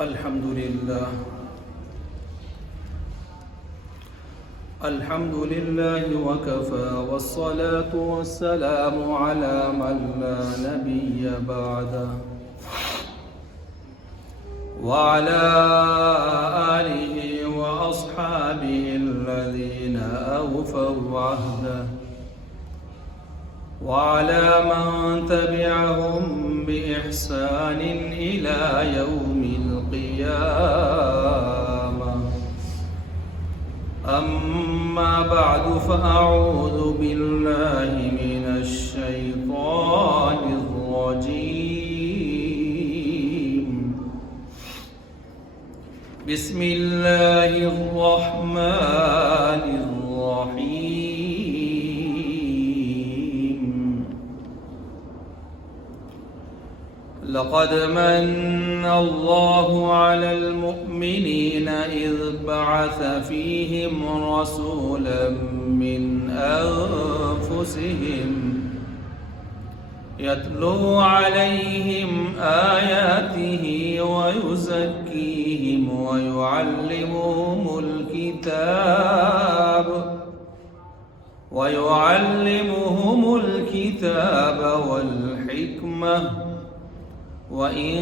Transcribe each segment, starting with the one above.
الحمد لله وكفى والصلاة والسلام على من لا نبي بعده وعلى آله وأصحابه الذين أوفوا عهده وعلى من تبعهم بإحسان إلى يوم القيامة. أما بعد فأعوذ بالله من الشيطان الرجيم. بسم الله الرحمن الرحيم. لقد من الله على المؤمنين إذ بعث فيهم رسولا من أنفسهم يتلو عليهم آياته ويزكيهم ويعلمهم الكتاب والحكمة وإن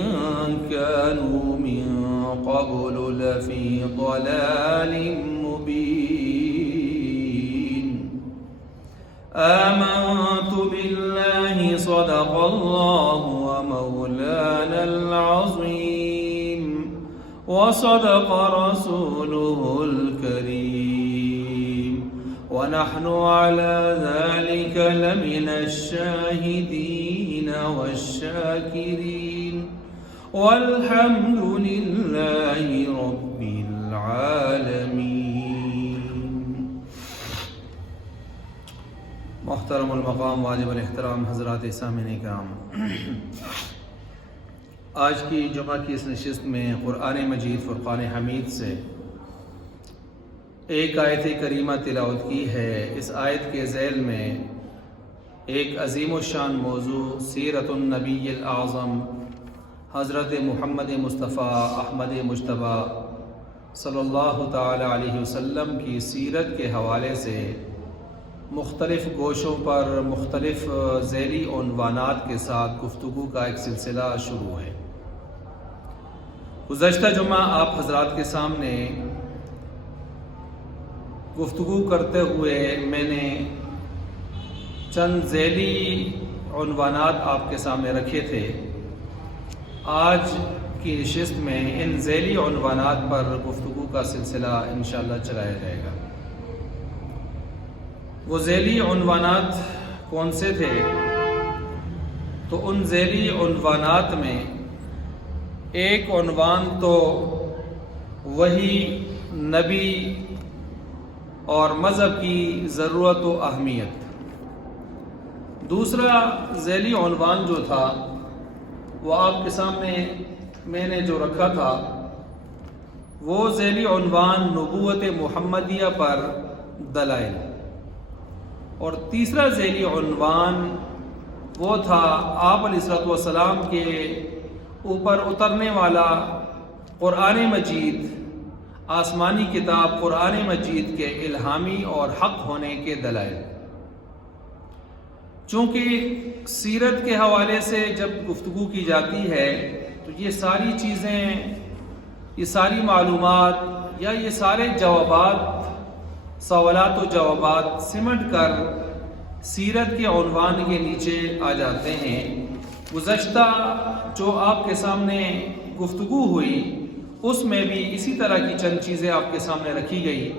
كانوا من قبل لفي ضلال مبين. آمنت بالله صدق الله ومولانا العظيم وصدق رسوله الكريم ونحن على ذلك لمن الشاهدين والشاكرين والحمد لله رب العالمين. محترم المقام واجب الاحترام حضرات سامعین کرام، آج کی جمعہ کی اس نشست میں قرآن مجید فرقان حمید سے ایک آیت کریمہ تلاوت کی ہے. اس آیت کے ذیل میں ایک عظیم الشان موضوع سیرت النبی الاعظم حضرت محمد مصطفیٰ احمد مجتبیٰ صلی اللہ تعالی علیہ وسلم کی سیرت کے حوالے سے مختلف گوشوں پر مختلف ذیلی عنوانات کے ساتھ گفتگو کا ایک سلسلہ شروع ہے. گزشتہ جمعہ آپ حضرات کے سامنے گفتگو کرتے ہوئے میں نے چند ذیلی عنوانات آپ کے سامنے رکھے تھے. آج کی نشست میں ان ذیلی عنوانات پر گفتگو کا سلسلہ انشاءاللہ چلایا جائے گا. وہ ذیلی عنوانات کون سے تھے؟ تو ان ذیلی عنوانات میں ایک عنوان تو وہی نبی اور مذہب کی ضرورت و اہمیت. دوسرا ذیلی عنوان جو تھا وہ آپ کے سامنے میں نے جو رکھا تھا وہ ذیلی عنوان نبوت محمدیہ پر دلائل. اور تیسرا ذیلی عنوان وہ تھا آپ علیہ الصلوۃ والسلام کے اوپر اترنے والا قرآن مجید، آسمانی کتاب قرآن مجید کے الہامی اور حق ہونے کے دلائل. چونکہ سیرت کے حوالے سے جب گفتگو کی جاتی ہے تو یہ ساری چیزیں، یہ ساری معلومات یا یہ سارے جوابات، سوالات و جوابات سمٹ کر سیرت کے عنوان کے نیچے آ جاتے ہیں. گزشتہ جو آپ کے سامنے گفتگو ہوئی اس میں بھی اسی طرح کی چند چیزیں آپ کے سامنے رکھی گئی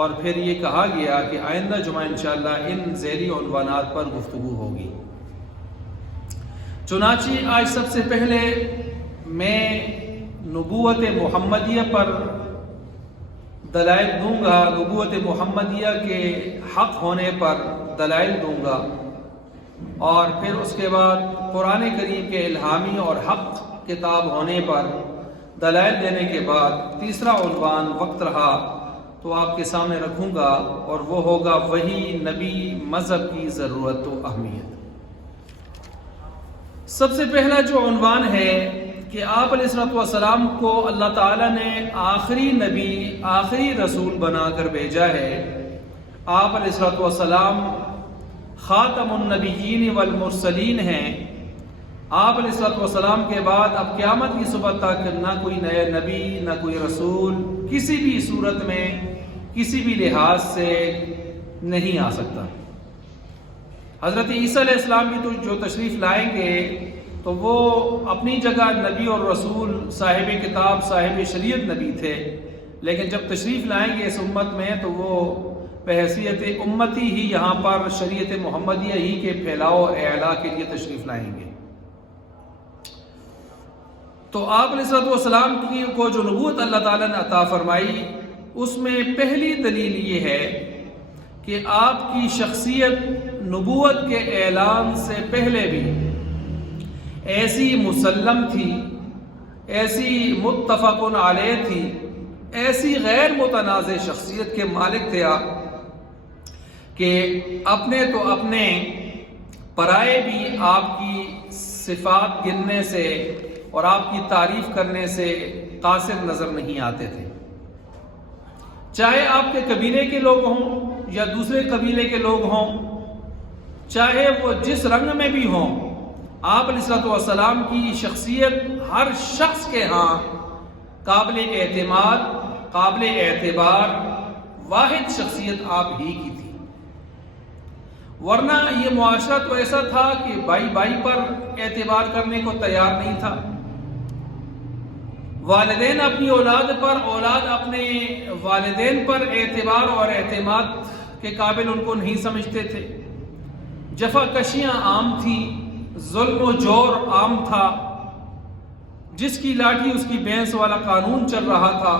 اور پھر یہ کہا گیا کہ آئندہ جمعہ انشاءاللہ ان ذیلی عنوانات پر گفتگو ہوگی. چنانچہ آج سب سے پہلے میں نبوت محمدیہ پر دلائل دوں گا، نبوت محمدیہ کے حق ہونے پر دلائل دوں گا، اور پھر اس کے بعد قرآن کریم کے الہامی اور حق کتاب ہونے پر دلائل دینے کے بعد تیسرا عنوان وقت رہا تو آپ کے سامنے رکھوں گا اور وہ ہوگا وہی نبی مذہب کی ضرورت و اہمیت. سب سے پہلا جو عنوان ہے کہ آپ علیہ الصلوۃ والسلام کو اللہ تعالیٰ نے آخری نبی آخری رسول بنا کر بھیجا ہے. آپ علیہ الصلوۃ والسلام خاتم النبیین والمرسلین ہیں. آپ علیہ الصلوۃ والسلام کے بعد اب قیامت کی صبح تک نہ کوئی نیا نبی نہ کوئی رسول کسی بھی صورت میں کسی بھی لحاظ سے نہیں آ سکتا. حضرت عیسیٰ علیہ السلام بھی تو جو تشریف لائیں گے تو وہ اپنی جگہ نبی اور رسول صاحب کتاب صاحب شریعت نبی تھے، لیکن جب تشریف لائیں گے اس امت میں تو وہ بحیثیت امتی ہی یہاں پر شریعت محمدیہ ہی کے پھیلاؤ اور اعلاء کے لیے تشریف لائیں گے. تو آپ علیہ الصلوۃ والسلام کو جو نبوت اللہ تعالیٰ نے عطا فرمائی اس میں پہلی دلیل یہ ہے کہ آپ کی شخصیت نبوت کے اعلان سے پہلے بھی ایسی مسلم تھی، ایسی متفق علیہ تھی، ایسی غیر متنازع شخصیت کے مالک تھے آپ کہ اپنے تو اپنے پرائے بھی آپ کی صفات گننے سے اور آپ کی تعریف کرنے سے قاصر نظر نہیں آتے تھے. چاہے آپ کے قبیلے کے لوگ ہوں یا دوسرے قبیلے کے لوگ ہوں، چاہے وہ جس رنگ میں بھی ہوں، آپ علیہ الصلوۃ والسلام کی شخصیت ہر شخص کے ہاں قابل اعتماد، قابل اعتبار، واحد شخصیت آپ ہی کی تھی. ورنہ یہ معاشرہ تو ایسا تھا کہ بھائی بھائی پر اعتبار کرنے کو تیار نہیں تھا. والدین اپنی اولاد پر، اولاد اپنے والدین پر اعتبار اور اعتماد کے قابل ان کو نہیں سمجھتے تھے. جفا کشیاں عام تھیں، ظلم و جور عام تھا، جس کی لاٹھی اس کی بھینس والا قانون چل رہا تھا.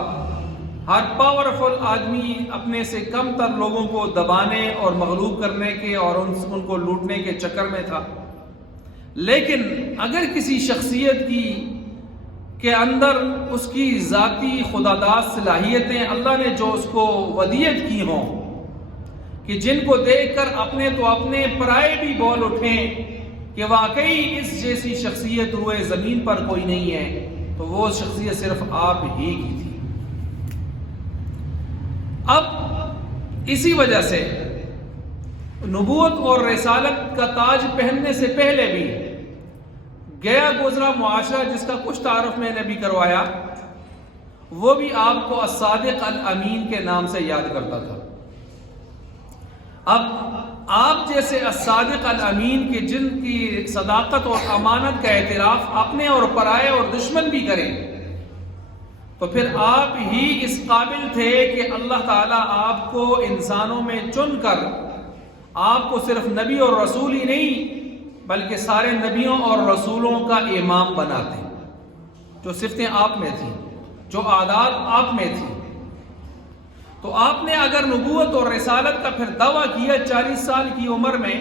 ہر پاورفل آدمی اپنے سے کم تر لوگوں کو دبانے اور مغلوب کرنے کے اور ان کو لوٹنے کے چکر میں تھا. لیکن اگر کسی شخصیت کے اندر اس کی ذاتی خداداد صلاحیتیں اللہ نے جو اس کو ودیت کی ہوں کہ جن کو دیکھ کر اپنے تو اپنے پرائے بھی بول اٹھیں کہ واقعی اس جیسی شخصیت روئے زمین پر کوئی نہیں ہے، تو وہ شخصیت صرف آپ ہی کی تھی. اب اسی وجہ سے نبوت اور رسالت کا تاج پہننے سے پہلے بھی گیا گزرا معاشرہ جس کا کچھ تعارف میں نے بھی کروایا، وہ بھی آپ کو الصادق الامین کے نام سے یاد کرتا تھا. اب آپ جیسے الصادق الامین کے جن کی صداقت اور امانت کا اعتراف اپنے اور پرائے اور دشمن بھی کریں تو پھر آپ ہی اس قابل تھے کہ اللہ تعالیٰ آپ کو انسانوں میں چن کر آپ کو صرف نبی اور رسول ہی نہیں بلکہ سارے نبیوں اور رسولوں کا امام بناتے. جو صفتیں آپ میں تھیں، جو عادات آپ میں تھیں، تو آپ نے اگر نبوت اور رسالت کا پھر دعویٰ کیا 40 سال کی عمر میں،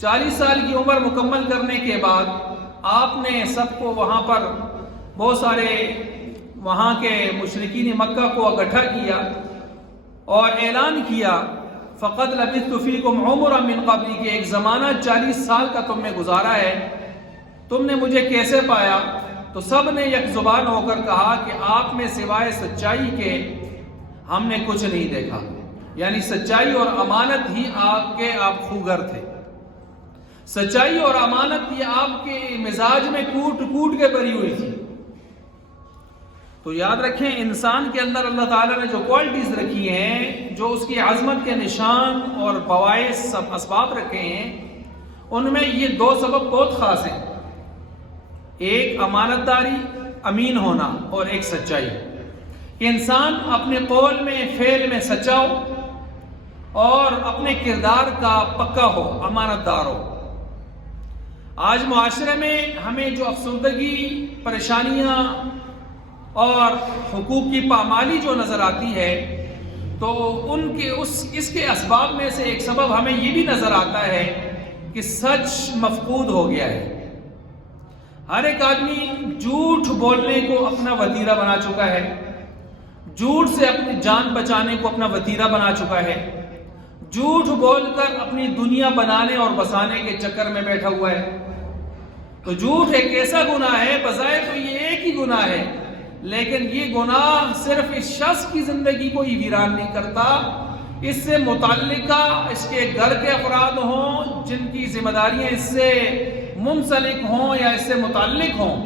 40 سال کی عمر مکمل کرنے کے بعد آپ نے سب کو وہاں پر بہت سارے وہاں کے مشرکین مکہ کو اکٹھا کیا اور اعلان کیا فقد لبثت فیکم عمرا من قبلی، کہ ایک زمانہ 40 سال کا تم نے گزارا ہے، تم نے مجھے کیسے پایا؟ تو سب نے یک زبان ہو کر کہا کہ آپ میں سوائے سچائی کے ہم نے کچھ نہیں دیکھا. یعنی سچائی اور امانت ہی آپ خوگر تھے. سچائی اور امانت یہ آپ کے مزاج میں کوٹ کوٹ کے بھری ہوئی تھی. تو یاد رکھیں انسان کے اندر اللہ تعالیٰ نے جو کوالٹیز رکھی ہیں، جو اس کی عظمت کے نشان اور باعث سب اسباب رکھے ہیں، ان میں یہ 2 سبب بہت خاص ہیں. ایک امانت داری، امین ہونا، اور ایک سچائی. کہ انسان اپنے قول میں، فعل میں سچا ہو اور اپنے کردار کا پکا ہو، امانت دار ہو. آج معاشرے میں ہمیں جو افسردگی، پریشانیاں اور حقوق کی پامالی جو نظر آتی ہے، تو اس کے اسباب میں سے ایک سبب ہمیں یہ بھی نظر آتا ہے کہ سچ مفقود ہو گیا ہے. ہر ایک آدمی جھوٹ بولنے کو اپنا وتیرہ بنا چکا ہے، جھوٹ سے اپنی جان بچانے کو اپنا وتیرہ بنا چکا ہے، جھوٹ بول کر اپنی دنیا بنانے اور بسانے کے چکر میں بیٹھا ہوا ہے. تو جھوٹ ایک ایسا گناہ ہے، بظاہر تو یہ ایک ہی گناہ ہے، لیکن یہ گناہ صرف اس شخص کی زندگی کو ہی ویران نہیں کرتا، اس سے متعلقہ اس کے گھر کے افراد ہوں جن کی ذمہ داریاں اس سے منسلک ہوں یا اس سے متعلق ہوں،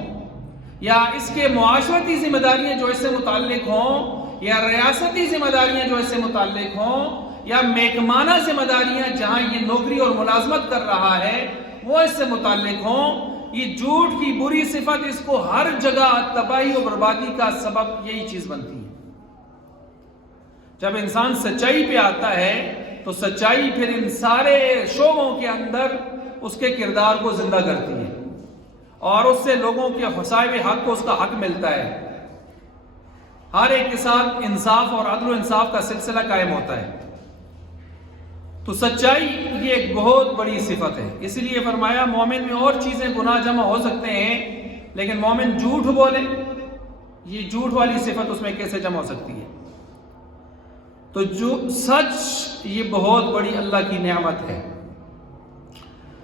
یا اس کے معاشرتی ذمہ داریاں جو اس سے متعلق ہوں، یا ریاستی ذمہ داریاں جو اس سے متعلق ہوں، یا محکمانہ ذمہ داریاں جہاں یہ نوکری اور ملازمت کر رہا ہے وہ اس سے متعلق ہوں، یہ جھوٹ کی بری صفت اس کو ہر جگہ تباہی اور بربادی کا سبب یہی چیز بنتی ہے۔ جب انسان سچائی پہ آتا ہے تو سچائی پھر ان سارے شعبوں کے اندر اس کے کردار کو زندہ کرتی ہے، اور اس سے لوگوں کے صاحب حق کو اس کا حق ملتا ہے، ہر ایک کے ساتھ انصاف اور عدل و انصاف کا سلسلہ قائم ہوتا ہے۔ تو سچائی یہ ایک بہت بڑی صفت ہے، اس لیے فرمایا مومن میں اور چیزیں گناہ جمع ہو سکتے ہیں لیکن مومن جھوٹ بولے، یہ جھوٹ والی صفت اس میں کیسے جمع ہو سکتی ہے؟ تو جو سچ یہ بہت بڑی اللہ کی نعمت ہے،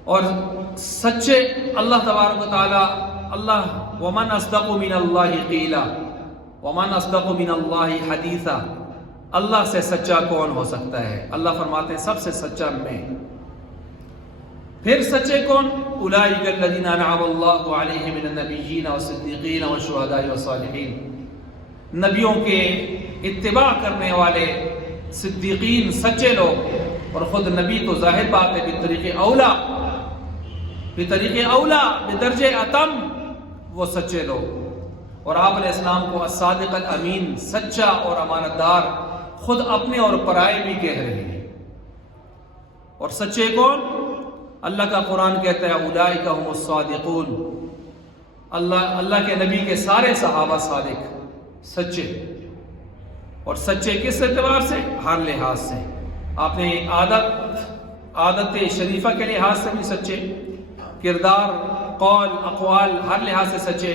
اور سچے اللہ تبارک و تعالی اللہ ومن اصدق من اللہ قیلا ومن اصدق من اللہ حدیثا، اللہ سے سچا کون ہو سکتا ہے؟ اللہ فرماتے ہیں سب سے سچا میں۔ پھر سچے کون؟ اولئک الذین انعم اللہ علیہم من النبیین والصدیقین والشہداء والصالحین، نبیوں کے اتباع کرنے والے صدیقین سچے لوگ، اور خود نبی تو ظاہر بات ہے بطریق اولا بدرجہ اتم وہ سچے لوگ، اور آپ علیہ السلام کو الصادق الامین، سچا اور امانت دار خود اپنے اور پرائے بھی کہہ رہے ہیں۔ اور سچے کون؟ اللہ کا قرآن کہتا ہے اولئک هم الصادقون، اللہ کے نبی کے سارے صحابہ صادق سچے، اور سچے کس اعتبار سے؟ ہر لحاظ سے، آپ نے عادت شریفہ کے لحاظ سے بھی سچے، کردار، قول، اقوال، ہر لحاظ سے سچے۔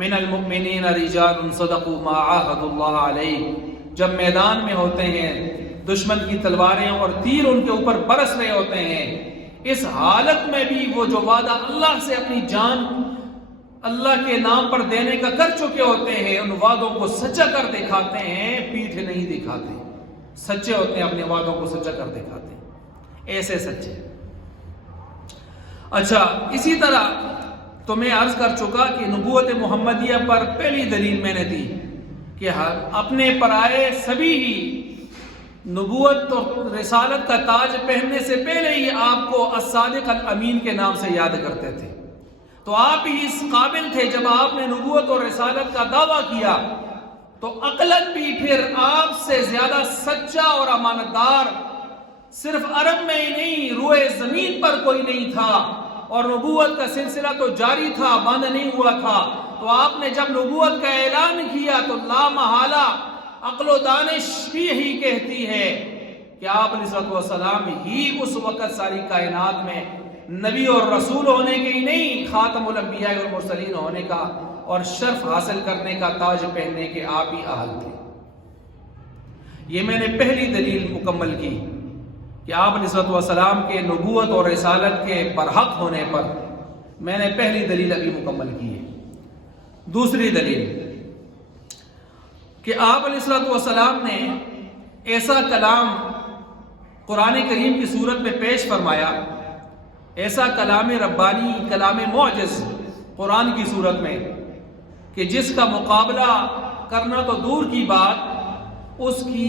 من المؤمنین رجال صدقوا ما عاهدوا اللہ علیہ، جب میدان میں ہوتے ہیں دشمن کی تلواریں اور تیر ان کے اوپر برس رہے ہوتے ہیں، اس حالت میں بھی وہ جو وعدہ اللہ سے اپنی جان اللہ کے نام پر دینے کا کر چکے ہوتے ہیں، ان وعدوں کو سچا کر دکھاتے ہیں، پیٹھ نہیں دکھاتے، سچے ہوتے ہیں، اپنے وعدوں کو سچا کر دکھاتے ہیں، ایسے سچے۔ اچھا، اسی طرح تو میں عرض کر چکا کہ نبوت محمدیہ پر پہلی دلیل میں نے دی کہ اپنے پرائے سبھی ہی نبوت اور رسالت کا تاج پہننے سے پہلے ہی آپ کو الصادق الامین کے نام سے یاد کرتے تھے، تو آپ ہی اس قابل تھے جب آپ نے نبوت اور رسالت کا دعویٰ کیا تو عقلاً بھی پھر آپ سے زیادہ سچا اور امانت دار صرف عرب میں ہی نہیں روئے زمین پر کوئی نہیں تھا، اور نبوت کا سلسلہ تو جاری تھا، بند نہیں ہوا تھا۔ تو آپ نے جب نبوت کا اعلان کیا تو لا محالہ عقل و دانش بھی یہی کہتی ہے کہ آپ علیہ السلام ہی اس وقت ساری کائنات میں نبی اور رسول ہونے کے ہی نہیں، خاتم الانبیاء اور مرسلین ہونے کا اور شرف حاصل کرنے کا تاج پہننے کے آپ ہی اہل تھے۔ یہ میں نے پہلی دلیل مکمل کی کہ آپ علیہ السلام کے نبوت اور رسالت کے برحق ہونے پر میں نے پہلی دلیل ابھی مکمل کی ہے۔ دوسری دلیل کہ آپ علیہ السلام نے ایسا کلام قرآن کریم کی صورت میں پیش فرمایا، ایسا کلام ربانی، کلام معجز قرآن کی صورت میں کہ جس کا مقابلہ کرنا تو دور کی بات، اس کی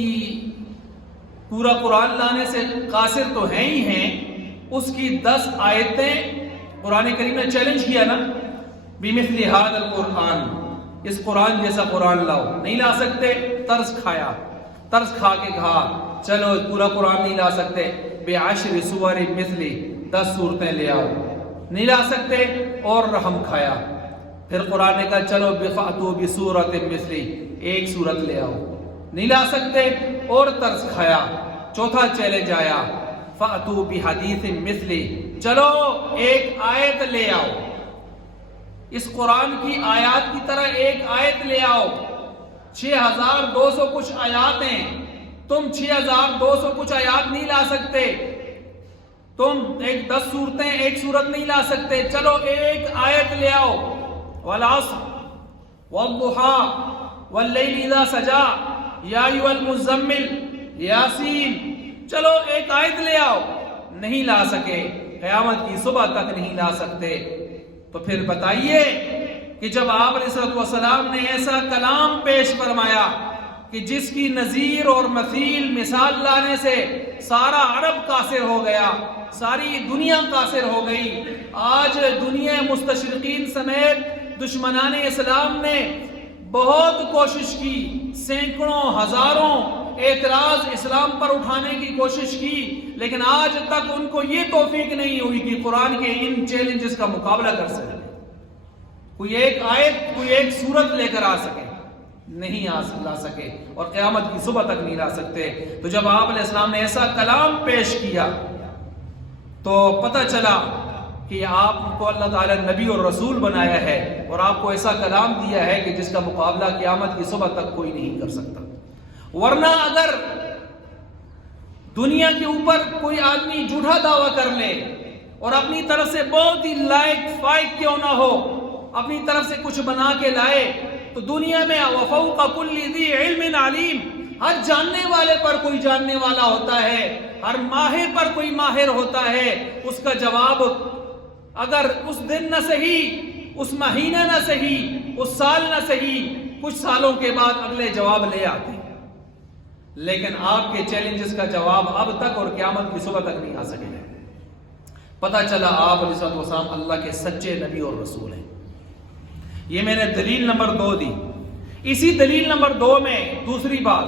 پورا قرآن لانے سے قاصر تو ہیں ہی ہیں، اس کی 10 آیتیں قرآن کریم نے چیلنج کیا نا، بِمِثْلِ هَذَا الْقُرْآنِ، اس قرآن جیسا قرآن لاؤ، نہیں لا سکتے، طرز کھا کے کہا چلو پورا قرآن نہیں لا سکتے، بِعَشْرِ سُوَرٍ مِثْلِ 10 صورتیں لے آؤ، نہیں لا سکتے، اور رحم کھایا۔ پھر قرآن نے کہا چلو فَأْتُوا بِسُورَةٍ مِثْلِ، ایک صورت لے آؤ، نہیں لا سکتے، اور طرز کھایا۔ چوتھا چیلنج آیا فَأْتُوا بِحَدِيثٍ مِثْلِ، چلو ایک آیت لے آؤ، اس قرآن کی آیات کی طرح ایک آیت لے آؤ۔ 6200 کچھ آیات ہیں، تم 6200 کچھ آیات نہیں لا سکتے، تم 10 صورتیں ایک صورت نہیں لا سکتے، چلو ایک آیت لے آؤ، والعصر والضحى واللیل اذا سجا، یا ایھا المزمل، یاسین، چلو ایک آیت لے آؤ، نہیں لا سکے، قیامت کی صبح تک نہیں لا سکتے۔ تو پھر بتائیے کہ جب آپ علیہ السلام نے ایسا کلام پیش فرمایا کہ جس کی نظیر اور مثیل مثال لانے سے سارا عرب قاصر ہو گیا، ساری دنیا قاصر ہو گئی، آج دنیا مستشرقین سمیت دشمنان اسلام نے بہت کوشش کی، سینکڑوں ہزاروں اعتراض اسلام پر اٹھانے کی کوشش کی، لیکن آج تک ان کو یہ توفیق نہیں ہوئی کہ قرآن کے ان چیلنجز کا مقابلہ کر سکے، کوئی ایک آیت، کوئی ایک سورت لے کر آ سکے، نہیں لا سکے، اور قیامت کی صبح تک نہیں لا سکتے۔ تو جب آپ علیہ السلام نے ایسا کلام پیش کیا تو پتہ چلا کہ آپ کو اللہ تعالیٰ نبی اور رسول بنایا ہے، اور آپ کو ایسا کلام دیا ہے کہ جس کا مقابلہ قیامت کی صبح تک کوئی نہیں کر سکتا۔ ورنہ اگر دنیا کے اوپر کوئی آدمی جھوٹا دعویٰ کر لے اور اپنی طرف سے بہت ہی لائق فائق کیوں نہ ہو، اپنی طرف سے کچھ بنا کے لائے، تو دنیا میں وَفَوْقَ كُلِّ ذِي عِلْمٍ عَلِيمٍ، ہر جاننے والے پر کوئی جاننے والا ہوتا ہے، ہر ماہر پر کوئی ماہر ہوتا ہے، اس کا جواب اگر اس دن نہ صحیح، اس مہینہ نہ صحیح، اس سال نہ صحیح، کچھ سالوں کے بعد اگلے جواب لے آتے ہیں، لیکن آپ کے چیلنجز کا جواب اب تک اور قیامت کی صبح تک نہیں آ سکے۔ پتہ چلا آپ علیہ السلام اللہ کے سچے نبی اور رسول ہیں۔ یہ میں نے دلیل نمبر 2 دی۔ اسی دلیل نمبر 2 میں دوسری بات،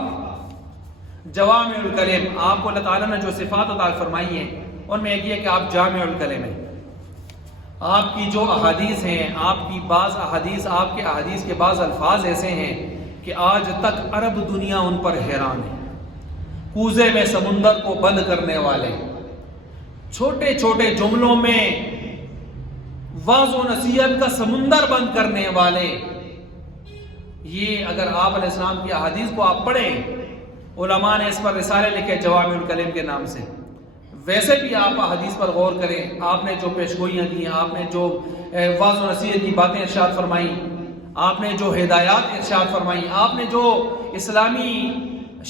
جوامع الکلم، آپ کو اللہ تعالیٰ نے جو صفات عطا فرمائی ہیں ان میں ایک یہ کہ آپ جامع الکلم ہیں۔ آپ کی جو احادیث ہیں، آپ کی بعض احادیث، آپ کے احادیث کے بعض الفاظ ایسے ہیں کہ آج تک عرب دنیا ان پر حیران ہے۔ کوزے میں سمندر کو بند کرنے والے، چھوٹے چھوٹے جملوں میں واعظ و نصیحت کا سمندر بند کرنے والے، یہ اگر آپ علیہ السلام کی احادیث کو آپ پڑھیں، علماء نے اس پر رسالے لکھے جوامع الکلم کے نام سے، ویسے بھی آپ احادیث پر غور کریں، آپ نے جو پیشگوئیاں دی ہیں، آپ نے جو واعظ و نصیحت کی باتیں ارشاد فرمائی، آپ نے جو ہدایات ارشاد فرمائی، آپ نے جو اسلامی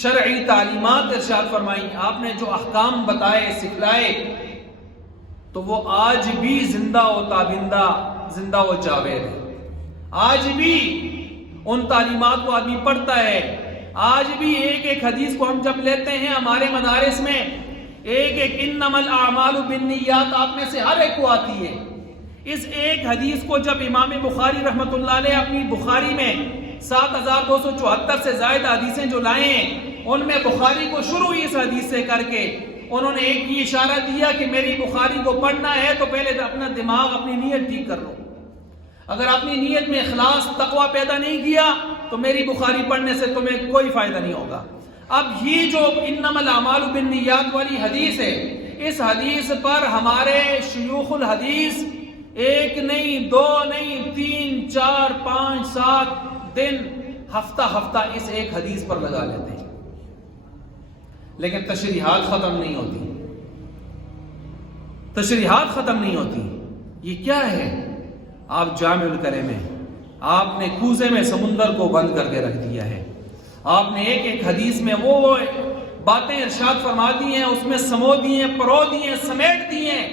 شرعی تعلیمات ارشاد فرمائی، آپ نے جو احکام بتائے، سکھلائے، تو وہ آج بھی زندہ و تابندہ، زندہ و جاوید ہے۔ آج بھی ان تعلیمات کو آدمی پڑھتا ہے، آج بھی ایک ایک حدیث کو ہم جب لیتے ہیں ہمارے مدارس میں، ایک ایک انما الاعمال بالنیات آپ میں سے ہر ایک کو آتی ہے۔ اس ایک حدیث کو جب امام بخاری رحمۃ اللہ علیہ اپنی بخاری میں 7274 سے زائد حدیثیں جو لائے ہیں، ان میں بخاری کو شروع اس حدیث سے کر کے انہوں نے ایک ہی اشارہ دیا کہ میری بخاری کو پڑھنا ہے تو پہلے اپنا دماغ، اپنی نیت ٹھیک کر لو۔ اگر اپنی نیت میں اخلاص، تقوی پیدا نہیں کیا تو میری بخاری پڑھنے سے تمہیں کوئی فائدہ نہیں ہوگا۔ اب یہ جو انما الاعمال بالنیات والی حدیث ہے، اس حدیث پر ہمارے شیوخ الحدیث ایک نہیں، 2 نہیں، 3 4 5 7 دن، ہفتہ ہفتہ اس ایک حدیث پر لگا لیتے ہیں، لیکن تشریحات ختم نہیں ہوتی، تشریحات ختم نہیں ہوتی۔ یہ کیا ہے؟ آپ جامع الکلم ہیں، آپ نے کوزے میں سمندر کو بند کر کے رکھ دیا ہے، آپ نے ایک ایک حدیث میں وہ باتیں ارشاد فرما دی ہیں، اس میں سمو دی ہیں، پرو دی ہیں، سمیٹ دی ہیں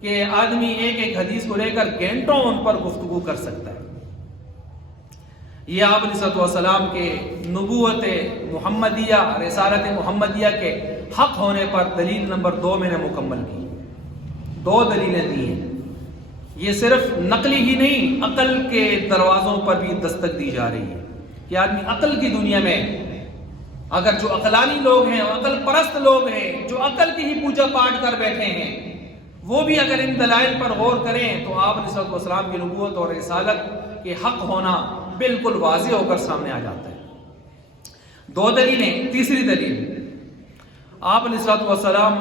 کہ آدمی ایک ایک حدیث کو لے کر گھنٹوں ان پر گفتگو کر سکتا ہے۔ یہ آپ علیہ السلام کے نبوت محمدیہ، رسالت محمدیہ کے حق ہونے پر دلیل نمبر 2 میں نے مکمل کی، 2 دلیلیں دی ہیں۔ یہ صرف نقلی ہی نہیں، عقل کے دروازوں پر بھی دستک دی جا رہی ہے کہ آدمی عقل کی دنیا میں، اگر جو عقلانی لوگ ہیں، عقل پرست لوگ ہیں، جو عقل کی ہی پوجا پاٹ کر بیٹھے ہیں، وہ بھی اگر ان دلائل پر غور کریں تو آپ علیہ السلام کی نبوت اور رسالت کے حق ہونا بالکل واضح ہو کر سامنے آ جاتا ہے۔ 2 دلیلیں۔ تیسری دلیل، آپ علیہ السلام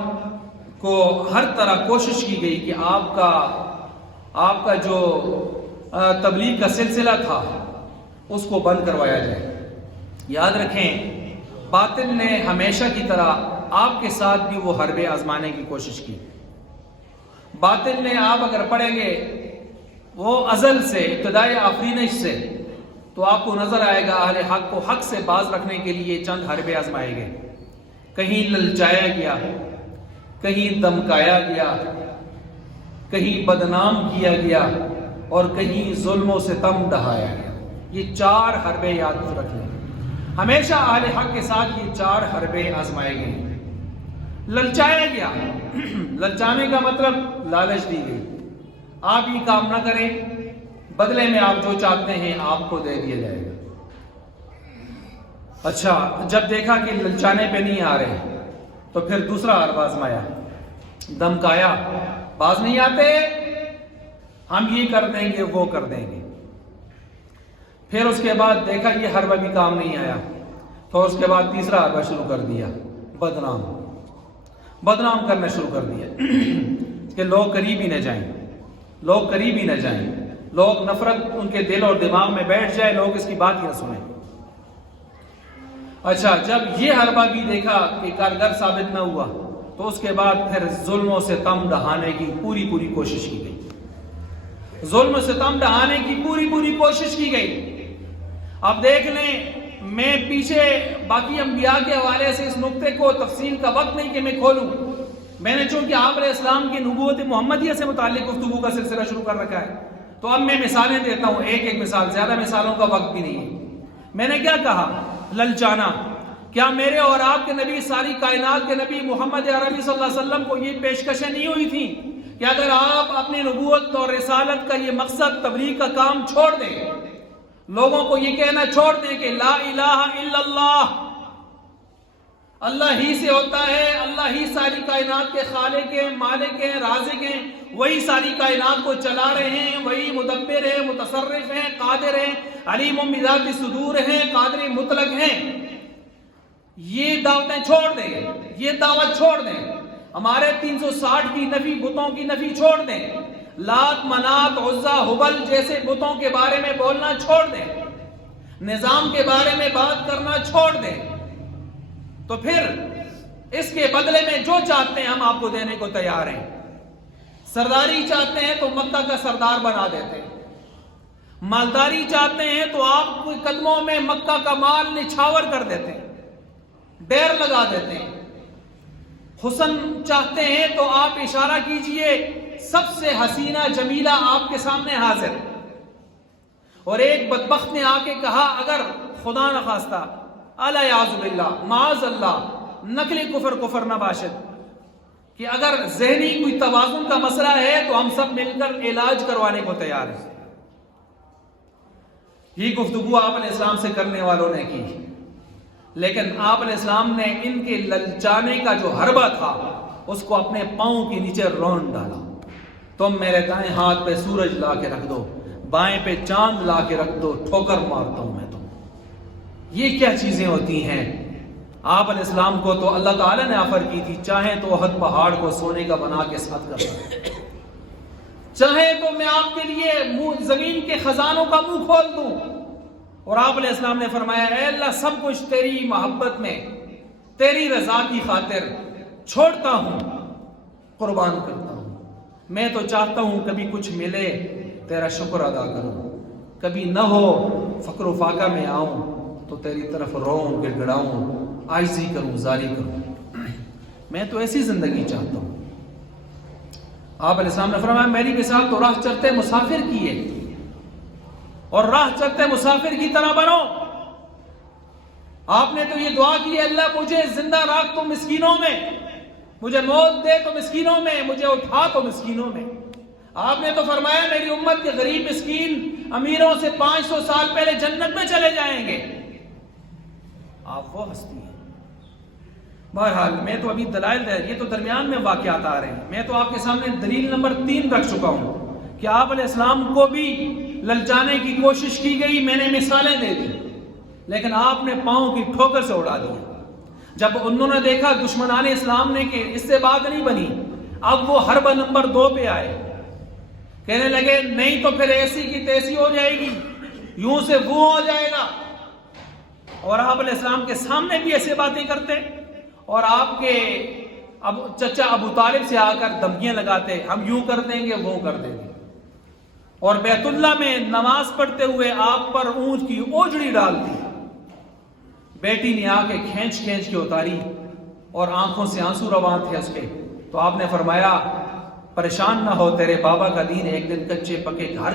کو ہر طرح کوشش کی گئی کہ آپ کا جو تبلیغ کا سلسلہ تھا اس کو بند کروایا جائے۔ یاد رکھیں، باطل نے ہمیشہ کی طرح آپ کے ساتھ بھی وہ حربے آزمانے کی کوشش کی۔ باطل نے آپ اگر پڑھیں گے وہ ازل سے ابتدائی آفرینش سے تو آپ کو نظر آئے گا اہل حق کو حق سے باز رکھنے کے لیے چند حربے آزمائے گئے. کہیں للچایا گیا, کہیں دمکایا گیا, کہیں بدنام کیا گیا اور کہیں ظلم و ستم ڈھایا گیا. یہ 4 حربے یاد رکھ لیں. ہمیشہ اہل حق کے ساتھ یہ 4 حربے آزمائے گئے. للچایا گیا, للچانے کا مطلب لالچ دی گئی, آپ یہ کام نہ کریں, بدلے میں آپ جو چاہتے ہیں آپ کو دے دیا جائے گا. اچھا, جب دیکھا کہ للچانے پہ نہیں آ رہے تو پھر دوسرا حربہ آزمایا, دمکایا, باز نہیں آتے ہم یہ کر دیں گے وہ کر دیں گے. پھر اس کے بعد دیکھا یہ حربہ بھی کام نہیں آیا تو اس کے بعد تیسرا حربہ شروع کر دیا, بدنام کرنا شروع کر دیا کہ لوگ قریب ہی نہ جائیں, لوگ قریب ہی نہ جائیں, لوگ نفرت ان کے دل اور دماغ میں بیٹھ جائے, لوگ اس کی بات ہی نہ سنیں. اچھا, جب یہ حربہ بھی دیکھا کہ کارگر ثابت نہ ہوا تو اس کے بعد پھر ظلم و ستم ڈھانے کی پوری کوشش کی گئی. ظلم و ستم ڈھانے کی پوری کوشش کی گئی. اب دیکھ لیں, میں پیچھے باقی انبیاء کے حوالے سے اس نقطے کو تفصیل کا وقت نہیں کہ میں کھولوں. میں نے چونکہ آپ علیہ السلام کی نبوت محمدیہ سے متعلق گفتگو کا سلسلہ شروع کر رکھا ہے تو اب میں مثالیں دیتا ہوں, ایک مثال, زیادہ مثالوں کا وقت بھی نہیں ہے. میں نے کیا کہا, للچانا. کیا میرے اور آپ کے نبی, ساری کائنات کے نبی محمد عربی صلی اللہ علیہ وسلم کو یہ پیشکشیں نہیں ہوئی تھیں کہ اگر آپ اپنی نبوت اور رسالت کا یہ مقصد تبلیغ کا کام چھوڑ دیں, لوگوں کو یہ کہنا چھوڑ دیں کہ لا الہ الا اللہ, اللہ ہی سے ہوتا ہے, اللہ ہی ساری کائنات کے خالق ہیں, مالک ہیں, رازق ہیں, وہی ساری کائنات کو چلا رہے ہیں, وہی مدبر ہیں, متصرف ہیں, قادر ہیں, علیم بذات الصدور ہیں, قادر مطلق ہیں. یہ دعوتیں چھوڑ دیں, یہ دعوت چھوڑ دیں. ہمارے 360 کی نفی, بتوں کی نفی چھوڑ دیں. لات, منات, عزا, حبل جیسے بتوں کے بارے میں بولنا چھوڑ دیں. نظام کے بارے میں بات کرنا چھوڑ دیں. تو پھر اس کے بدلے میں جو چاہتے ہیں ہم آپ کو دینے کو تیار ہیں. سرداری چاہتے ہیں تو مکہ کا سردار بنا دیتے ہیں. مالداری چاہتے ہیں تو آپ کے قدموں میں مکہ کا مال نچھاور کر دیتے ہیں, ڈیر لگا دیتے ہیں. حسن چاہتے ہیں تو آپ اشارہ کیجئے, سب سے حسینہ جمیلہ آپ کے سامنے حاضر. اور ایک بدبخت نے آ کے کہا, اگر خدا نخواستہ, الا یعوذ باللہ, معاذ اللہ, نقل کفر نہ باشد, کہ اگر ذہنی کوئی توازن کا مسئلہ ہے تو ہم سب مل کر علاج کروانے کو تیار ہیں. یہ گفتگو آپ علیہ السلام سے کرنے والوں نے کی, لیکن آپ علیہ السلام نے ان کے للچانے کا جو حربہ تھا اس کو اپنے پاؤں کے نیچے رون ڈالا. تم میرے دائیں ہاتھ پہ سورج لا کے رکھ دو, بائیں پہ چاند لا کے رکھ دو, ٹھوکر مارتا ہوں میں تم. یہ کیا چیزیں ہوتی ہیں؟ آپ علیہ السلام کو تو اللہ تعالیٰ نے آفر کی تھی, چاہیں تو احد پہاڑ کو سونے کا بنا کے ساتھ کر سکتے, چاہیں تو میں آپ کے لیے زمین کے خزانوں کا منہ کھول دوں. اور آپ علیہ السلام نے فرمایا, اے اللہ, سب کچھ تیری محبت میں, تیری رضا کی خاطر چھوڑتا ہوں, قربان کرتا ہوں. میں تو چاہتا ہوں کبھی کچھ ملے تیرا شکر ادا کروں, کبھی نہ ہو فقر و فاقہ میں آؤں تو تیری طرف روؤں, گڑ گڑاؤں, عاجزی کروں, زاری کروں. میں تو ایسی زندگی چاہتا ہوں. آپ علیہ السلام نے فرمایا, میری مثال تو راہ چلتے مسافر کی ہے, اور راہ چلتے مسافر کی طرح بنو. آپ نے تو یہ دعا کی ہے, اللہ مجھے زندہ رکھ تو مسکینوں میں, مجھے موت دے تو مسکینوں میں, مجھے اٹھا تو مسکینوں میں. آپ نے تو فرمایا میری امت کے غریب مسکین امیروں سے 500 سال پہلے جنت میں چلے جائیں گے. آپ وہ ہستی ہیں. بہرحال میں تو ابھی دلائل دے, یہ تو درمیان میں واقعات آ رہے ہیں. میں تو آپ کے سامنے دلیل نمبر 3 رکھ چکا ہوں کہ آپ علیہ السلام کو بھی للچانے کی کوشش کی گئی, میں نے مثالیں دے دی, لیکن آپ نے پاؤں کی ٹھوکر سے اڑا دیا. جب انہوں نے دیکھا دشمنان اسلام نے کہ اس سے بات نہیں بنی, اب وہ حربہ نمبر 2 پہ آئے, کہنے لگے نہیں تو پھر ایسی کی تیسی ہو جائے گی, یوں سے وہ ہو جائے گا. اور آپ علیہ السلام کے سامنے بھی ایسے باتیں کرتے, اور آپ کے اب چچا ابو طالب سے آ کر دھمکیاں لگاتے، ہم یوں کر دیں گے وہ کر دیں گے، اور بیت اللہ میں نماز پڑھتے ہوئے آپ پر اونٹ کی اوجڑی ڈالتی۔ بیٹی نے آ کے کھینچ کے اتاری اور آنکھوں سے آنسو روان تھے اس کے، تو آپ نے فرمایا پریشان نہ ہو، تیرے بابا کا دین ایک دن کچے پکے گھر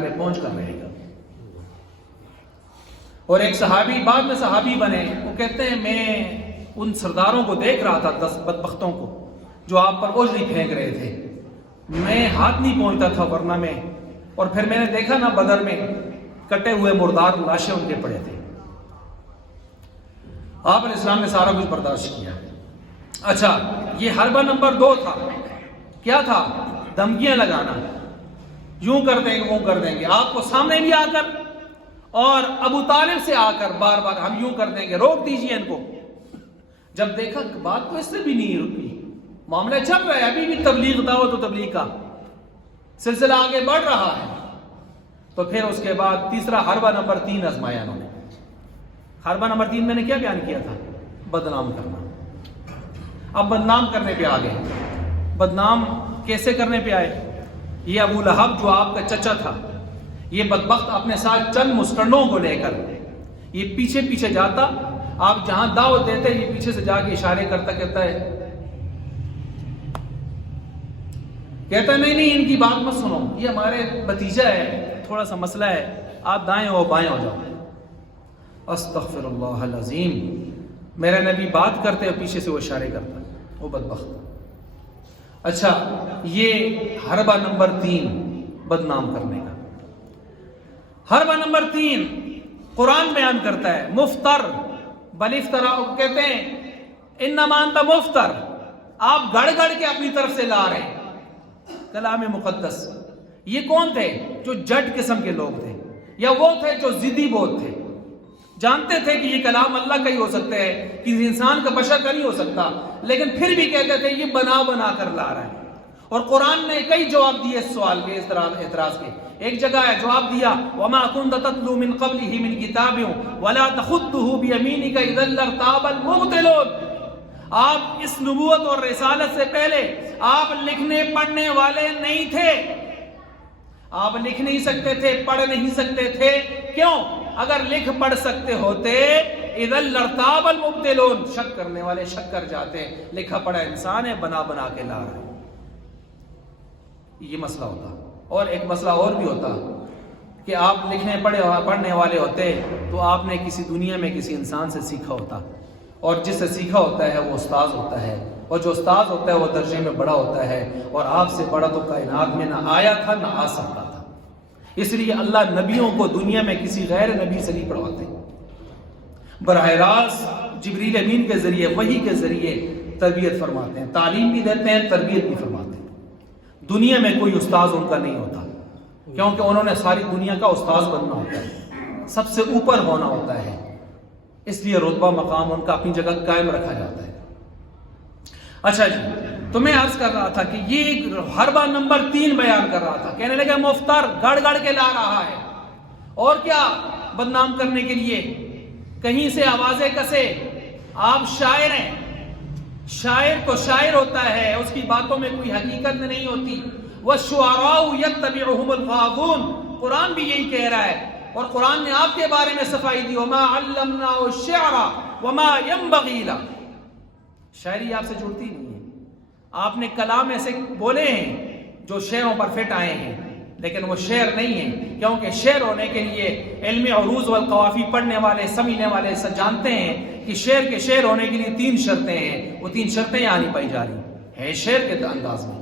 میں پہنچ کر رہے گا۔ اور ایک صحابی بعد میں صحابی بنے، وہ کہتے ہیں میں ان سرداروں کو دیکھ رہا تھا، 10 بدبختوں کو جو آپ پر اوجڑی پھینک رہے تھے، میں ہاتھ نہیں پہنچتا تھا ورنہ میں، اور پھر میں نے دیکھا نا بدر میں کٹے ہوئے مردار لاشیں ان کے پڑے تھے۔ آپ علیہ السلام نے سارا کچھ برداشت کیا۔ اچھا، یہ حربہ نمبر 2 تھا، کیا تھا؟ دھمکیاں لگانا، یوں کر دیں گے وہ کر دیں گے، آپ کو سامنے بھی آ کر اور ابو طالب سے آ کر بار بار ہم یوں کر دیں گے، روک دیجئے ان کو۔ جب دیکھا بات تو اس سے بھی نہیں رکی، معاملہ چل رہا ہے، ابھی بھی تبلیغ دعوت و تبلیغ کا سلسلہ آگے بڑھ رہا ہے، تو پھر اس کے بعد تیسرا حربہ نمبر 3 آزمایا انہوں نے۔ حربہ نمبر 3 میں نے کیا بیان کیا تھا؟ بدنام کرنا۔ اب بدنام کرنے پہ آ گئے۔ بدنام کیسے کرنے پہ آئے؟ یہ ابو لہب جو آپ کا چچا تھا، یہ بدبخت اپنے ساتھ چند مسٹنڈوں کو لے کر یہ پیچھے جاتا، آپ جہاں دعوت دیتے یہ پیچھے سے جا کے اشارے کرتا، کہتا ہے نہیں ان کی بات مت سنو، یہ ہمارے بھتیجا ہے، تھوڑا سا مسئلہ ہے، آپ دائیں ہو بائیں ہو جاؤ۔ استغفر اللہ العظیم، میرا نبی بات کرتے اور پیچھے سے وہ اشارے کرتا، وہ بدبخت۔ اچھا، یہ حربہ نمبر 3 بدنام کرنے کا۔ حربہ نمبر 3 قرآن بیان کرتا ہے، مفتر بل افترا، کہتے ہیں انما انت مفتر، آپ گڑ کے اپنی طرف سے لا رہے ہیں کلام مقدس۔ یہ کون تھے؟ جو جٹ قسم کے لوگ تھے، یا وہ تھے جو ضدی بہت تھے، جانتے تھے کہ یہ کلام اللہ کا ہی ہو سکتا ہے، کسی انسان کا بشر کا نہیں ہو سکتا، لیکن پھر بھی کہتے تھے یہ بنا کر لا رہا ہے۔ اور قرآن نے کئی جواب دیے اس سوال کے، اس طرح اعتراض کے۔ ایک جگہ ہے جواب دیا وَمَا كُنْتَ تَتْلُو مِنْ قَبْلِهِ مِنْ كِتَابٍ وَلَا تَخُطُّهُ بِيَمِينِكَ إِذًا لَارْتَابَ الْمُبْطِلُونَ، آپ اس نبوت اور رسالت سے پہلے آپ لکھنے پڑھنے والے نہیں تھے، آپ لکھ نہیں سکتے تھے، پڑھ نہیں سکتے تھے۔ کیوں؟ اگر لکھ پڑھ سکتے ہوتے اِذًا لَارْتَابَ الْمُبْطِلُونَ، شک کرنے والے شک کر جاتے، لکھا پڑھا انسان ہے، بنا کے لا رہا ہے۔ یہ مسئلہ ہوتا۔ اور ایک مسئلہ اور بھی ہوتا کہ آپ لکھنے پڑھنے والے ہوتے تو آپ نے کسی دنیا میں کسی انسان سے سیکھا ہوتا، اور جس سے سیکھا ہوتا ہے وہ استاذ ہوتا ہے، اور جو استاذ ہوتا ہے وہ درجے میں بڑا ہوتا ہے، اور آپ سے بڑا تو کائنات میں نہ آیا تھا نہ آ سکتا تھا۔ اس لیے اللہ نبیوں کو دنیا میں کسی غیر نبی سے نہیں پڑھواتے، براہ راست جبریل امین کے ذریعے، وحی کے ذریعے تربیت فرماتے ہیں، تعلیم بھی دیتے ہیں، تربیت بھی فرماتے ہیں۔ دنیا میں کوئی استاذ ان کا نہیں ہوتا، کیونکہ انہوں نے ساری دنیا کا استاذ بننا ہوتا ہے، سب سے اوپر ہونا ہوتا ہے، اس لیے رتبہ مقام ان کا اپنی جگہ قائم رکھا جاتا ہے۔ اچھا جی، تو میں عرض کر رہا تھا کہ یہ حربہ نمبر 3 بیان کر رہا تھا، کہنے لگا مفتر، گڑ کے لا رہا ہے، اور کیا بدنام کرنے کے لیے کہیں سے آوازیں کسے، آپ شاعر ہیں، شاعر تو شاعر ہوتا ہے، اس کی باتوں میں کوئی حقیقت نہیں ہوتی۔ وَالشُّعَرَاءُ يَتَّبِعُهُمُ الْغَاوُونَ، قرآن بھی یہی کہہ رہا ہے، اور قرآن نے آپ کے بارے میں صفائی دی وَمَا عَلَّمْنَاهُ الشِّعْرَ وَمَا يَنبَغِي لَهُ، شاعری آپ سے جڑتی نہیں ہے، آپ نے کلام ایسے بولے ہیں جو شعروں پر فٹ آئے ہیں، لیکن وہ شعر نہیں ہیں، کیونکہ شعر ہونے کے لیے علم عروض والقوافی پڑھنے والے سمجھنے والے جانتے ہیں کہ شعر کے شعر ہونے کے لیے 3 شرطیں ہیں، وہ 3 شرطیں یہاں نہیں پائی جا رہی ہے شعر کے انداز میں۔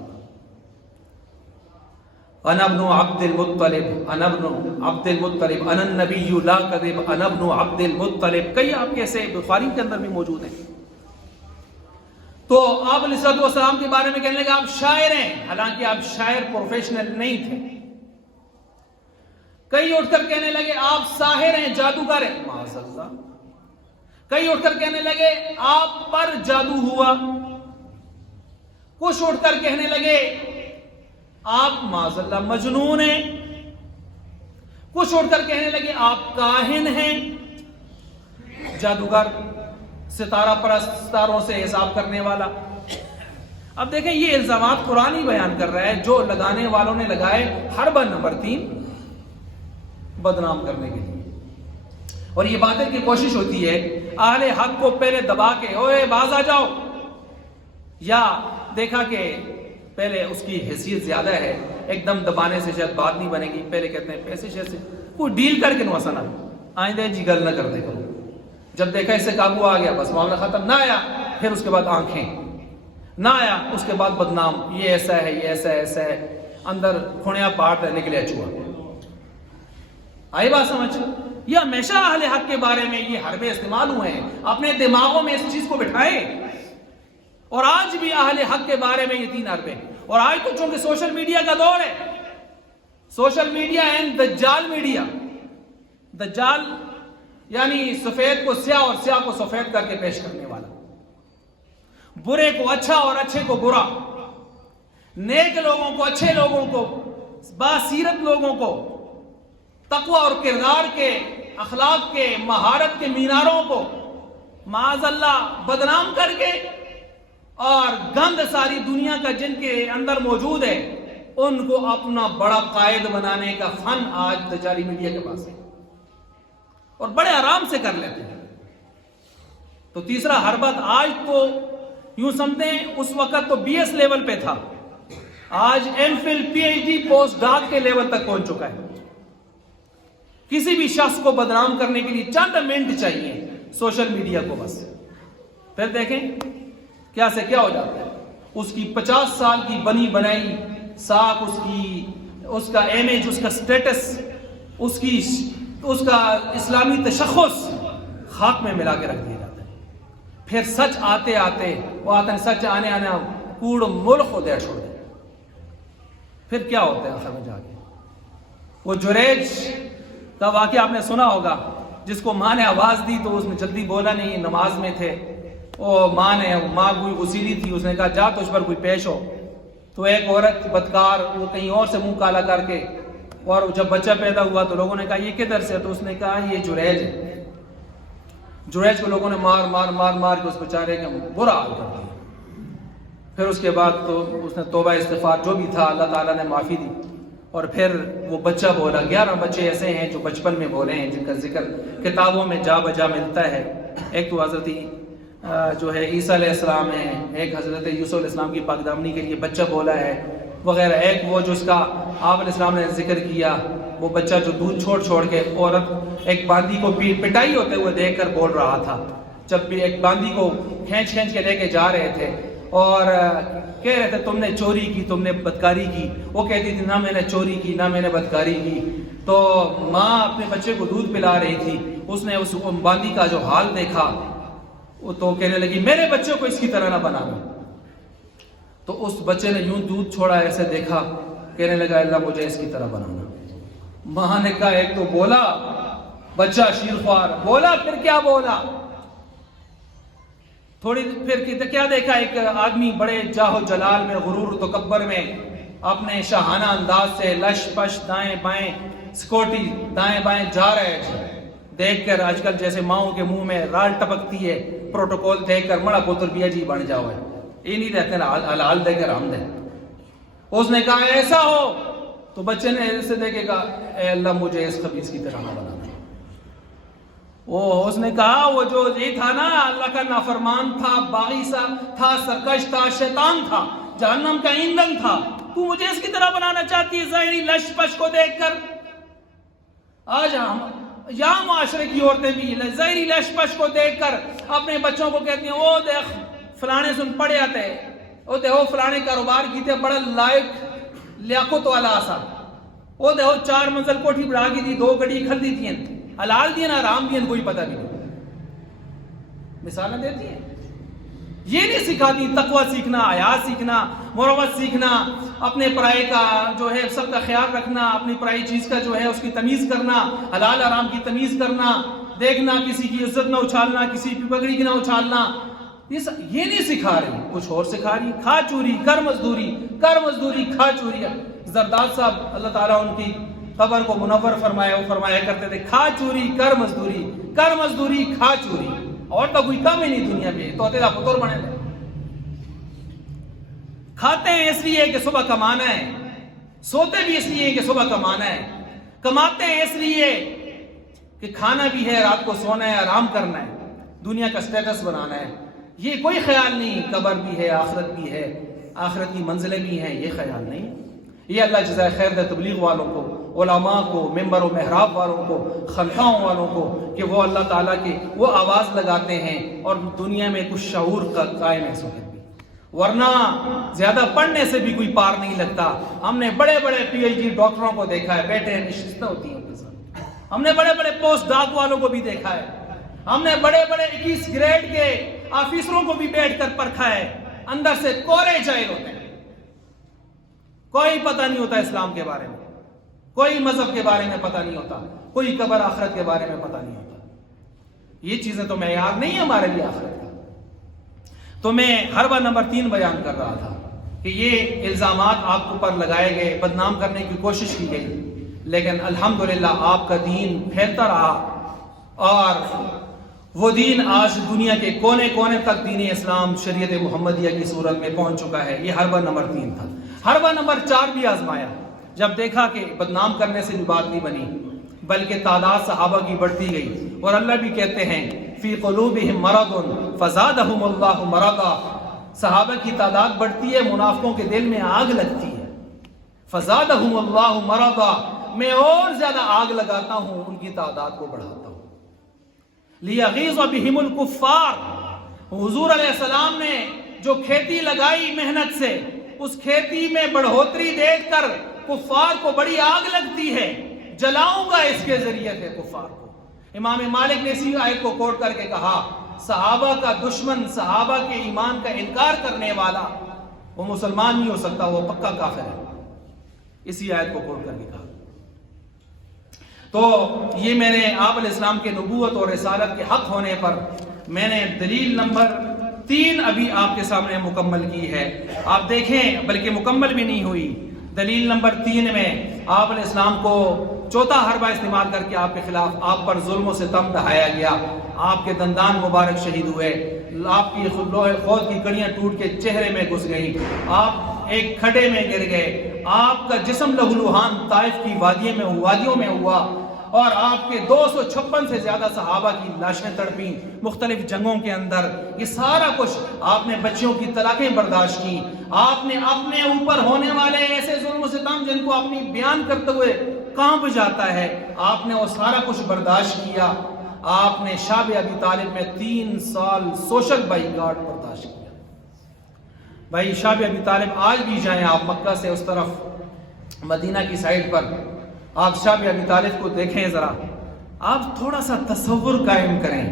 انا ابن عبد المطلب، انا ابن عبد المطلب، انا النبی لا کذب، انا ابن عبد المطلب، کئی آپ کے ایسے بخاری کے اندر بھی موجود ہیں۔ تو آپ علیہ السلام کے بارے میں کہنے لگے آپ شاعر ہیں، حالانکہ آپ شاعر پروفیشنل نہیں تھے۔ کئی اٹھ کر کہنے لگے آپ ساحر ہیں، جادوگر ہیں، معاذ اللہ۔ کئی اٹھ کر کہنے لگے آپ پر جادو ہوا، کچھ اٹھ کر کہنے لگے آپ معاذ اللہ مجنون ہیں، کچھ اٹھ کر کہنے لگے آپ کاہن ہیں، جادوگر، ستارہ پرست، ستاروں سے حساب کرنے والا۔ اب دیکھیں یہ الزامات قرآن ہی بیان کر رہا ہے، جو لگانے والوں نے لگائے حربہ نمبر 3 بدنام کرنے کے لیے. اور یہ باطل کی کوشش ہوتی ہے اہل حق کو پہلے دبا کے اوے باز آ جاؤ، یا دیکھا کہ پہلے اس کی حیثیت زیادہ ہے، ایک دم دبانے سے شاید بات نہیں بنے گی، پہلے کہتے ہیں پیسے شیسے کوئی ڈیل کر کے نوسا نہ آئندہ جی گل نہ کر دے کرو. جب دیکھا اس سے قابو آ گیا بس معاملہ ختم. نہ آیا پھر اس کے بعد آنکھیں، نہ آیا اس کے بعد بدنام، یہ ایسا ہے، یہ ایسا ہے، ایسا ہے، اندر کھوڑیاں پاٹ رہنے کے لیے چوہا. آئی بات سمجھ؟ یہ ہمیشہ اہل حق کے بارے میں یہ حربے استعمال ہوئے ہیں، اپنے دماغوں میں اس چیز کو بٹھائیں. اور آج بھی اہل حق کے بارے میں یہ 3 حربے. اور آج تو چونکہ سوشل میڈیا کا دور ہے، سوشل میڈیا اینڈ دجال میڈیا. دجال یعنی سفید کو سیاہ اور سیاہ کو سفید کر کے پیش کرنے والا، برے کو اچھا اور اچھے کو برا، نیک لوگوں کو، اچھے لوگوں کو، باسیرت لوگوں کو، تقوی اور کردار کے، اخلاق کے، مہارت کے میناروں کو معاذ اللہ بدنام کر کے، اور گند ساری دنیا کا جن کے اندر موجود ہے ان کو اپنا بڑا قائد بنانے کا فن آج دجالی میڈیا کے پاس ہے، اور بڑے آرام سے کر لیتے ہیں. تو تیسرا حربہ آج تو یوں سمجھیں، اس وقت تو بی ایس لیول پہ تھا، آج M Phil P H D post doc کے لیول تک پہنچ چکا ہے. کسی بھی شخص کو بدنام کرنے کے لیے چند منٹ چاہیے سوشل میڈیا کو بس. پھر دیکھیں کیا سے کیا ہو جاتا ہے. اس کی 50 سال کی بنی بنائی ساکھ، اس کا امیج، اس کا سٹیٹس، اس کا اسلامی تشخص خاک میں ملا کے رکھ دیا جاتا ہے. پھر سچ آتے آتے وہ آتا ہے، سچ آنے کوڑ ملک ہو دیا چھوڑ دے. پھر کیا ہوتا ہے آخر میں جا کے؟ وہ جریج کا واقعہ آپ نے سنا ہوگا، جس کو ماں نے آواز دی تو اس نے جلدی بولا نہیں، نماز میں تھے. وہ ماں کوئی غسیلی تھی، اس نے کہا جا تجھ پر کوئی پیش ہو. تو ایک عورت بدکار وہ کہیں اور سے منہ کالا کر کے، اور جب بچہ پیدا ہوا تو لوگوں نے کہا یہ کدھر سے؟ تو اس نے کہا یہ جریج ہے. جریج کو لوگوں نے مار مار مار مار کے اس بیچارے کا برا حال کر دیا. پھر اس کے بعد تو اس نے توبہ استغفار جو بھی تھا اللہ تعالیٰ نے معافی دی. اور پھر وہ بچہ بولا. 11 بچے ایسے ہیں جو بچپن میں بولے ہیں، جن کا ذکر کتابوں میں جا بجا ملتا ہے. ایک تو حضرت جو ہے عیسیٰ علیہ السلام ہے، ایک حضرت یوسف علیہ السلام کی پاکدامنی کے لیے بچہ بولا ہے وغیرہ. ایک وہ جو اس کا آپ علیہ السلام نے ذکر کیا، وہ بچہ جو دودھ چھوڑ کے عورت ایک باندی کو پٹائی ہوتے ہوئے دیکھ کر بول رہا تھا. جب بھی ایک باندی کو کھینچ کے لے کے جا رہے تھے اور کہہ رہے تھے تم نے چوری کی، تم نے بدکاری کی. وہ کہتی تھی نہ میں نے چوری کی، نہ میں نے بدکاری کی. تو ماں اپنے بچے کو دودھ پلا رہی تھی، اس نے اس باندی کا جو حال دیکھا تو کہنے لگی میرے بچے کو اس کی طرح نہ بنانا. تو اس بچے نے یوں دودھ چھوڑا، ایسے دیکھا، کہنے لگا اللہ مجھے اس کی طرح بنانا. ماں نے کہا ایک تو بولا بچہ شیرخوار بولا، پھر کیا بولا؟ تھوڑی پھر کیا دیکھا؟ ایک آدمی بڑے جاہ و جلال میں، غرور و تکبر میں، اپنے شاہانہ انداز سے لش پش دائیں بائیں سکوٹی دائیں بائیں جا رہے تھے. دیکھ کر آج کل جیسے ماؤں کے منہ میں رال ٹپکتی ہے، پروٹوکول دیکھ کر مڑا پوتر بیا جی بن جاؤ ہے، یہ نہیں رہتے نا حلال دے کر ہم دے. اس نے کہا ایسا ہو تو بچے نے ایسے دیکھے کہا اے اللہ مجھے اس خبیث کی طرح نہ بنا. اس نے کہا وہ جو یہ تھا نا اللہ کا نافرمان تھا، باغی سا تھا، سرکش تھا، شیطان تھا، جہنم کا ایندھن تھا، تو مجھے اس کی طرح بنانا چاہتی ہے ظاہری لش پش کو دیکھ کر؟ آج ہم یا معاشرے کی عورتیں بھی ظاہری لش پش کو دیکھ کر اپنے بچوں کو کہتی ہیں وہ دیکھ فلانے سن پڑے آتے ہیں، وہ دیکھو فلانے کاروبار کیتے بڑا لائق لیاقت والا آسا، وہ دیکھو 4 منزل کوٹھی بڑھا کی تھی، 2 گڑی کھلتی تھی، حلال دیا نا حرام دیا کوئی پتہ نہیں. مثالیں دیتی ہیں. یہ نہیں سکھاتی تقوی سیکھنا، حیا سیکھنا، مروت سیکھنا، اپنے پرائے کا جو ہے سب کا خیال رکھنا، اپنی پرائی چیز کا جو ہے اس کی تمیز کرنا، حلال حرام کی تمیز کرنا، دیکھنا کسی کی عزت نہ اچھالنا، کسی کی پگڑی کی نہ اچھالنا. یہ نہیں سکھا رہی، کچھ اور سکھا رہی. کھا چوری کر مزدوری، کر مزدوری کھا چوری. زرداد صاحب اللہ تعالیٰ ان کی قبر کو منور فرمائے، وہ فرمایا کرتے تھے کھا چوری کر مزدوری، کر مزدوری کھا چوری. اور تو کوئی کم ہی نہیں دنیا میں، تو تیرا پتر بنے. کھاتے ہیں اس لیے کہ صبح کمانا ہے، سوتے بھی اس لیے کہ صبح کمانا ہے، کماتے ہیں اس لیے کہ کھانا بھی ہے، رات کو سونا ہے، آرام کرنا ہے، دنیا کا سٹیٹس بنانا ہے۔ یہ کوئی خیال نہیں قبر بھی ہے، آخرت بھی ہے، آخرت کی منزلیں بھی ہیں، یہ خیال نہیں۔ یہ اللہ جزائے خیر دے تبلیغ والوں کو، علماء کو، ممبر و محراب والوں کو، خانقاہوں والوں کو، کہ وہ اللہ تعالیٰ کی وہ آواز لگاتے ہیں اور دنیا میں کچھ شعور کا قائم ہے سوچیں بھی، ورنہ زیادہ پڑھنے سے بھی کوئی پار نہیں لگتا۔ ہم نے بڑے بڑے پی ایچ ڈی ڈاکٹروں کو دیکھا ہے، بیٹھے ہیں، نشستیں ہوتی ہیں ان کے ساتھ۔ ہم نے بڑے بڑے پوسٹ ڈاک والوں کو بھی دیکھا ہے، ہم نے بڑے بڑے 21 گریڈ کے آفیسروں کو بھی بیٹھ کر پرکھا ہے، اندر سے کورے جاہل ہوتے ہیں، کوئی پتہ نہیں ہوتا اسلام کے بارے میں، کوئی مذہب کے بارے میں پتہ نہیں ہوتا، کوئی قبر آخرت کے بارے میں پتہ نہیں ہوتا۔ یہ چیزیں تو معیار نہیں ہے ہمارے لیے آخرت کا۔ تو میں حربہ نمبر 3 بیان کر رہا تھا کہ یہ الزامات آپ کے اوپر لگائے گئے، بدنام کرنے کی کوشش کی گئی، لیکن الحمدللہ آپ کا دین پھیلتا رہا اور وہ دین آج دنیا کے کونے کونے تک دین اسلام شریعت محمدیہ کی صورت میں پہنچ چکا ہے۔ یہ حربہ نمبر 3 تھا۔ حربہ نمبر 4 بھی آزمایا، جب دیکھا کہ بدنام کرنے سے بھی بات نہیں بنی بلکہ تعداد صحابہ کی بڑھتی گئی، اور اللہ بھی کہتے ہیں فی قلوبہم مرض فزادہم اللہ مرضا، صحابہ کی تعداد بڑھتی ہے، منافقوں کے دل میں آگ لگتی ہے۔ فزادہم اللہ مرضا، میں اور زیادہ آگ لگاتا ہوں، ان کی تعداد کو بڑھاتا ہوں۔ لیغیظ بہم الکفار، حضور علیہ السلام نے جو کھیتی لگائی محنت سے، اس کھیتی میں بڑھوتری دیکھ کر کفار کو بڑی آگ لگتی ہے، جلاؤں گا اس کے ذریعے سے کفار کو۔ امام مالک نے اسی آیت کو کوٹ کر کے کہا صحابہ کا دشمن، صحابہ کے ایمان کا انکار کرنے والا، وہ مسلمان نہیں ہو سکتا، وہ پکا کافر ہے۔ اسی آیت کو کوٹ کر کے کہا۔ تو یہ میں نے آپ علیہ السلام کے نبوت اور رسالت کے حق ہونے پر میں نے دلیل نمبر 3 ابھی آپ کے سامنے مکمل کی ہے۔ آپ دیکھیں، بلکہ مکمل بھی نہیں ہوئی۔ دلیل نمبر 3 میں آپ علیہ السلام کو چوتھا حربہ استعمال کر کے آپ کے خلاف، آپ پر ظلم و ستم ڈھایا گیا، آپ کے دندان مبارک شہید ہوئے، آپ کی لوہے خود کی کڑیاں ٹوٹ کے چہرے میں گھس گئیں، آپ ایک کھڈے میں گر گئے، آپ کا جسم لہولہان طائف کی وادیوں میں ہوا، اور آپ کے 256 سے زیادہ صحابہ کی لاشیں تڑپیں مختلف جنگوں کے اندر۔ یہ سارا کچھ آپ نے بچیوں کی طلاقیں برداشت کی، آپ نے اپنے اوپر ہونے والے ایسے ظلم و ستم جن کو اپنی بیان کرتے ہوئے کانپ جاتا ہے، آپ نے وہ سارا کچھ برداشت کیا۔ آپ نے شعب ابی طالب میں 3 سال سوشل بائیکاٹ برداشت کیا۔ بھائی شعب ابی طالب آج بھی جائیں آپ مکہ سے اس طرف مدینہ کی سائڈ پر، آپ شعب ابی طالب کو دیکھیں ذرا، آپ تھوڑا سا تصور قائم کریں۔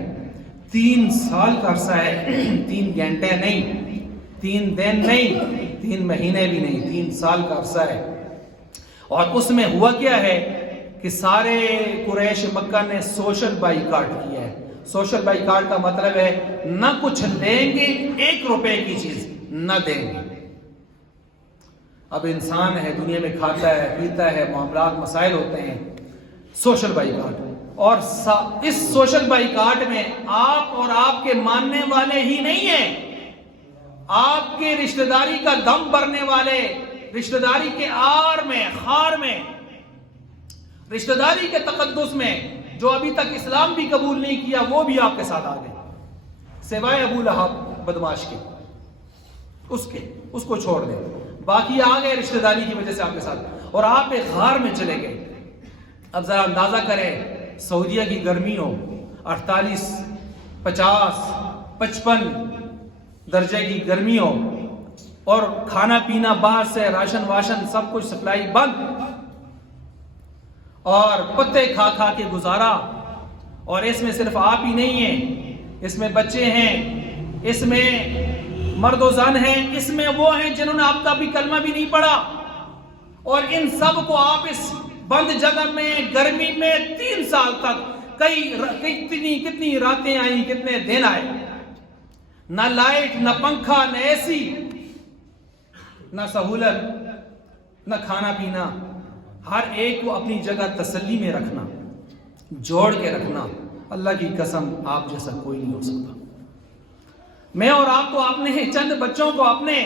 3 سال کا عرصہ ہے، 3 گھنٹے نہیں، 3 دن نہیں، 3 مہینے بھی نہیں، 3 سال کا عرصہ ہے۔ اور اس میں ہوا کیا ہے کہ سارے قریش مکہ نے سوشل بائیکاٹ کیا ہے۔ سوشل بائیکاٹ کا مطلب ہے نہ کچھ لیں گے، 1 روپے کی چیز نہ دیں گے۔ اب انسان ہے، دنیا میں کھاتا ہے، پیتا ہے، معاملات مسائل ہوتے ہیں، سوشل بائیکاٹ۔ اور اس سوشل بائیکاٹ میں آپ اور آپ کے ماننے والے ہی نہیں ہیں، آپ کے رشتہ داری کا دم بھرنے والے، رشتہ داری کے آر میں، خار میں، رشتہ داری کے تقدس میں، جو ابھی تک اسلام بھی قبول نہیں کیا، وہ بھی آپ کے ساتھ آ گئے، سوائے ابو لہب بدماش کے، اس کو چھوڑ دیں، باقی آ گئے رشتہ داری کی وجہ سے آپ کے ساتھ، اور آپ ایک غار میں چلے گئے۔ اب ذرا اندازہ کریں، سعودیہ کی گرمی ہو، 48، 50، 55 درجے کی گرمی ہو، اور کھانا پینا باہر سے، راشن واشن سب کچھ سپلائی بند، اور پتے کھا کھا کے گزارا۔ اور اس میں صرف آپ ہی نہیں ہیں، اس میں بچے ہیں، اس میں مرد و زن ہیں، اس میں وہ ہیں جنہوں نے اب تک بھی کلمہ بھی نہیں پڑھا، اور ان سب کو آپ اس بند جگہ میں گرمی میں 3 سال تک کتنی راتیں آئیں، کتنے دن آئے، نہ لائٹ، نہ پنکھا، نہ اے سی، نہ سہولت، نہ کھانا پینا، ہر ایک کو اپنی جگہ تسلی میں رکھنا، جوڑ کے رکھنا۔ اللہ کی قسم آپ جیسا کوئی نہیں ہو سکتا۔ میں اور آپ کو اپنے چند بچوں کو اپنے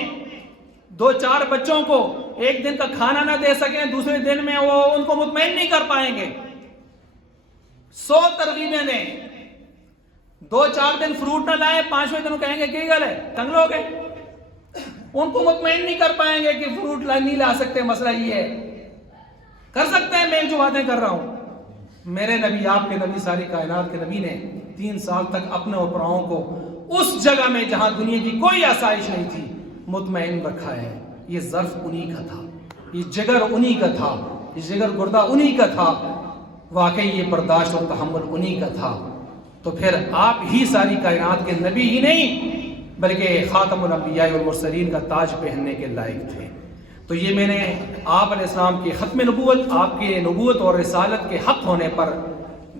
دو چار بچوں کو ایک دن کا کھانا نہ دے سکیں، دوسرے دن میں وہ ان کو مطمئن نہیں کر پائیں گے. 100 ترغیبیں دیں، 2-4 دن فروٹ نہ لائیں، 5ویں دن کہیں گے کی گل ہے تنگ لوگ ہیں، ان کو مطمئن نہیں کر پائیں گے کہ فروٹ نہیں لا سکتے، مسئلہ یہ ہے. کر سکتے ہیں میں جو باتیں کر رہا ہوں. میرے نبی، آپ کے نبی، ساری کائنات کے نبی نے 3 سال تک اپنے اوپراؤں کو اس جگہ میں جہاں دنیا کی کوئی آسائش نہیں تھی مطمئن رکھا ہے. یہ ظرف انہی کا تھا، یہ جگر انہی کا تھا، یہ جگر گردہ انہی کا تھا، واقعی یہ برداشت اور تحمل انہی کا تھا. تو پھر آپ ہی ساری کائنات کے نبی ہی نہیں بلکہ خاتم الانبیاء والمرسلین کا تاج پہننے کے لائق تھے. تو یہ میں نے آپ علیہ السلام کی ختم نبوت، آپ کے نبوت اور رسالت کے حق ہونے پر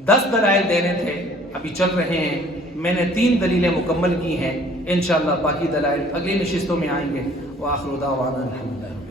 10 دلائل دینے تھے، ابھی چل رہے ہیں. میں نے 3 دلیلیں مکمل کی ہیں، انشاءاللہ باقی دلائل اگلی نشستوں میں آئیں گے. وآخر دعوانا الحمدللہ.